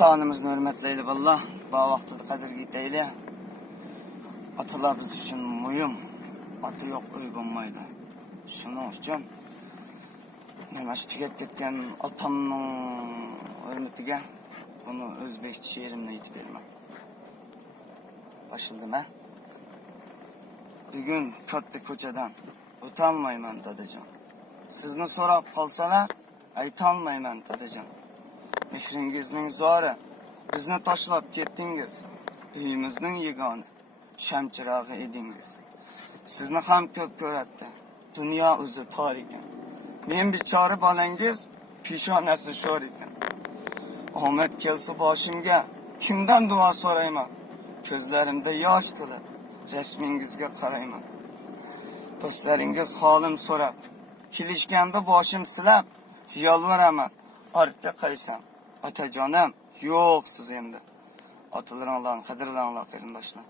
Ota-onamizni hurmatlaylik vallah. Bu vaqtida qadrga yetaylik. Atalar biz uchun muhim. Ota yo'q uy bo'lmaydi. Shuning uchun mana shu tugab ketgan otamning hurmatiga buni o'zbekcha she'rimni aytib beraman. Boshildimi? Bugun katta ko'chadan o'tolmayman dadajon. Sizni so'rab qolsalar, aytolmayman dadajon. Mehringizning zori bizni tashlab ketdingiz. Uyimizning yagona shamchirog'i edingiz. Sizni ham ko'p ko'ratdi. Dunyo o'zi tor ekan. Men bichora bolangiz peshonasi sho'r ekan. Omad kelsa boshimga kimdan duo so'rayman? Ko'zlarimda yosh to'lib rasmingizga qarayman. Do'stlaringiz holim so'rab, kelishganda boshim silab, yolvoraman, ortga qaysam. Otajonim, yo'q siz endi. Otalarning qadrlarini qarindoshlar.